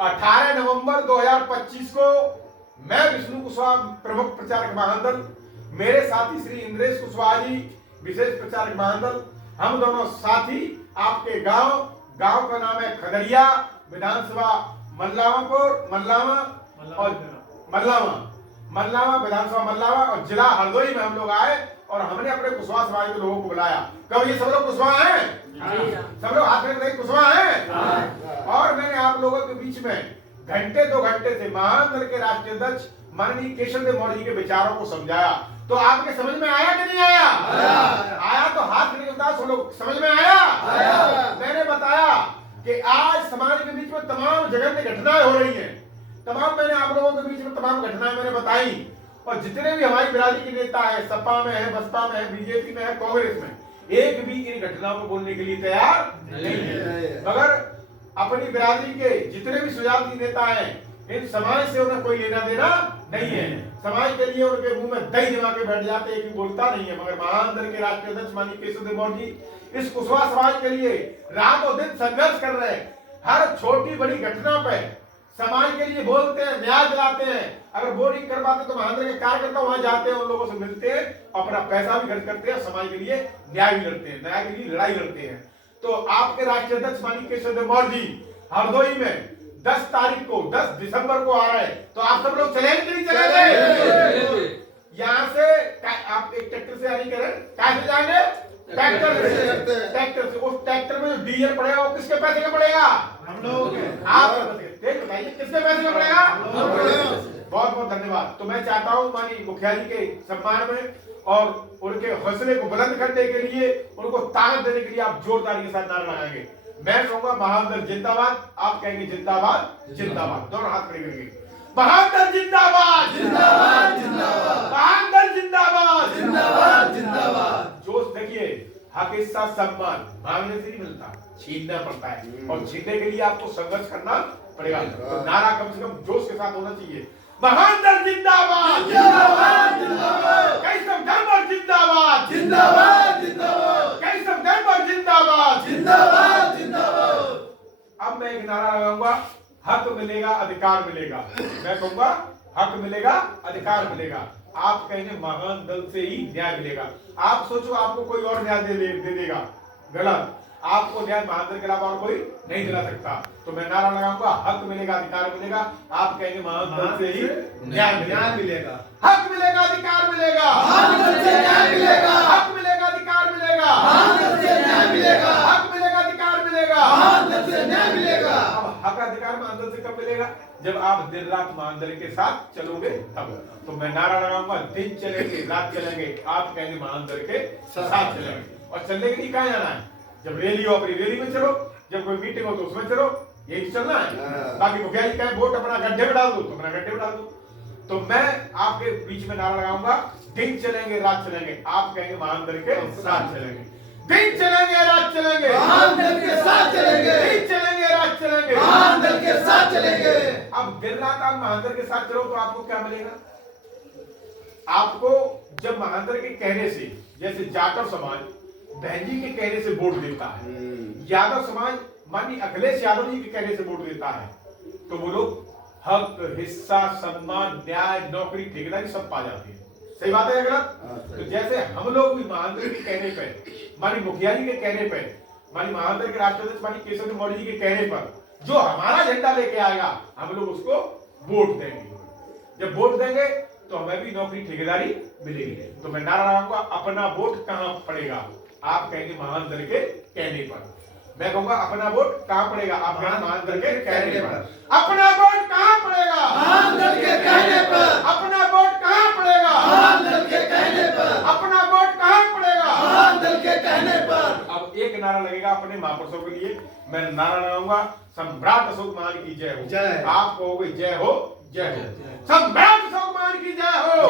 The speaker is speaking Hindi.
18 नवंबर 2025 को मैं विष्णु कुशवाहा प्रमुख प्रचारक महामंडल, मेरे साथी श्री इंद्रेश कुशवाहा जी विशेष प्रचारक महामंडल, हम दोनों साथी आपके गांव का नाम है खगड़िया, विधानसभा मल्लावा विधानसभा मल्लावा और जिला हरदोई में हम लोग आए और हमने अपने कुशवाहा समाज के लोगों को बुलाया। कब ये सब लोग कुशवाहा हैं? सब लोग हाथ में कुशवाहा हैं। और मैंने आप लोगों के बीच में घंटे 2 घंटे से महामंडल के राष्ट्रीय अध्यक्ष माननीय केशव देव मौर्य जी के विचारों को समझाया। तो आपके समझ में आया कि नहीं आया? आया तो हाथ में सब लोग समझ में आया? मैंने बताया कि आज समाज के बीच में तमाम जघन्य घटनाएं हो रही हैं। मैंने आप लोगों के बीच में तमाम घटनाएं मैंने बताई और जितने भी हमारी बिरादरी के नेता है, सपा में है, बसपा में है, बीजेपी में है, कांग्रेस में, एक भी इन घटनाओं को बोलने के लिए तैयार नहीं है। मगर अपनी बिरादरी के जितने भी सुझावी नेता हैं, इन समाज से उन्हें कोई लेना देना नहीं है। समाज के लिए उनके मुंह में दही जमा के बैठ जाते, एक भी बोलता नहीं है। मगर महामंडल के राष्ट्रीय अध्यक्ष माननीय केशव देव मौर्य जी इस कुशवाहा समाज के लिए रात और दिन संघर्ष कर रहे हैं। हर छोटी बड़ी घटना पे समाज के लिए बोलते हैं, न्याय दिलाते हैं। अगर वो नहीं कर पाते तो महामंडल के कार्यकर्ता वहां जाते हैं, उन लोगों से मिलते हैं, अपना पैसा भी खर्च करते हैं, समाज के लिए न्याय भी लड़ते हैं, न्याय के लिए लड़ाई लड़ते हैं। तो आपके राष्ट्रीय अध्यक्ष माननीय केशव देव मौर्य जी हरदोई में 10 तारीख को 10 दिसंबर को आ रहे हैं। तो आप सब लोग चलेंगे कि नहीं चलेंगे? यहाँ से आप एक ट्रैक्टर से आनी करें, कैसे जाएंगे? ट्रैक्टर से। उस ट्रैक्टर में जो डीजल पड़ेगा वो किसके पैसे का पड़ेगा? हम लोग के। आप बताइए किसके पैसे का पड़ेगा? बहुत बहुत धन्यवाद। तो मैं चाहता हूँ माननीय मुखिया जी के सम्मान में और उनके हौसले को बुलंद करने के लिए, उनको ताकत देने के लिए आप जोरदारी के साथ नारा लगाएंगे। मैं कहूंगा महामंडल जिंदाबाद, आप कहेंगे जिंदाबाद जिंदाबाद, दोनों हाथ खड़े करके महामंडल जिंदाबाद जिंदाबाद जिंदाबाद, महामंडल जिंदाबाद जिंदाबाद जिंदाबाद। जोश देखिए, हक हिस्सा सम्मान मांगने से नहीं मिलता, छीनना पड़ता है और छीनने के लिए आपको संघर्ष करना पड़ेगा। तो नारा कम से कम जोश के साथ होना चाहिए। महामंडल जिंदाबाद जिंदाबाद जिंदाबाद, केशव देव जिंदाबाद जिंदाबाद जिंदाबाद, केशव देव जिंदाबाद जिंदाबाद जिंदाबाद। अब मैं एक नारा लगाऊंगा, हक मिलेगा अधिकार मिलेगा। मैं कहूंगा हक मिलेगा अधिकार मिलेगा, आप कहेंगे महामंडल से ही न्याय मिलेगा। आप सोचो आपको कोई और न्याय दे देगा, गलत। आपको न्याय महामंडल के अलावा और कोई नहीं दिला सकता। तो मैं नारा लगाऊंगा, हक मिलेगा अधिकार मिलेगा, आप कहेंगे महामंडल से ही न्याय मिलेगा। हक मिलेगा अधिकार मिलेगा, महामंडल से न्याय मिलेगा। हक मिलेगा अधिकार मिलेगा, महामंडल से न्याय मिलेगा। हक मिलेगा अधिकार मिलेगा, महामंडल से न्याय मिलेगा। अब हक अधिकार महामंडल से कब मिलेगा? जब आप दिन रात महामंडल के साथ चलोगे तब। तो मैं नारा लगाऊंगा, दिन चलेंगे रात चलेंगे, आप कहेंगे महामंडल के साथ चलेंगे। और चलने के लिए कहाँ जाना है? जब रैली हो अपनी रैली में चलो, जब कोई मीटिंग हो तो उसमें चलो, यही चलना है। बाकी मुखिया जी कहें वोट अपना गड्ढे में डाल दो तो अपना गड्ढे में डाल दो। तो मैं आपके बीच में नारा लगाऊंगा, दिन चलेंगे रात चलेंगे, आप कहेंगे महामंडल के साथ चलेंगे। दिन चलेंगे रात चलेंगे, महामंडल के साथ चलेंगे। दिन चलेंगे रात चलेंगे, महामंडल के साथ चलेंगे। अब दिन रात आप महामंडल के साथ चलो तो आपको क्या मिलेगा? आपको जब महामंडल के कहने से, जैसे जाटव समाज बहन जी के कहने से वोट देता है, यादव समाज माननीय अखिलेश यादव जी के कहने से वोट देता है, तो वो लोग हक हिस्सा सम्मान न्याय नौकरी ठेकेदारी सब पा जाते हैं। सही बात है गलत? तो जैसे हम लोग भी महामंडल के कहने पे, माननीय मुखिया जी के कहने पे, माननीय महामंडल के राष्ट्रीय अध्यक्ष माननीय केशव देव मौर्य जी के कहने पर जो हमारा झंडा लेके आएगा, हम लोग उसको वोट देंगे। जब वोट देंगे तो हमें भी नौकरी ठेकेदारी मिलेगी। तो मैं नारा लगाऊंगा, अपना वोट कहां पड़ेगा? आप कहेंगे महामंडल के कहने पर। मैं कहूंगा अपना वोट कहां पड़ेगा? आप कहेंगे महामंडल के कहने पर। अपना वोट कहां पड़ेगा? महामंडल के कहने पर। अपना वोट कहां पड़ेगा? महामंडल के कहने पर। अपना वोट कहां पड़ेगा? महामंडल के कहने पर। अब एक नारा लगेगा अपने महापुरुषों के लिए। मैं नारा लगाऊंगा, सम्राट अशोक मान की जय हो। जय। आप कहोगे जय हो जय हो। सम्राट अशोक मान की जय हो।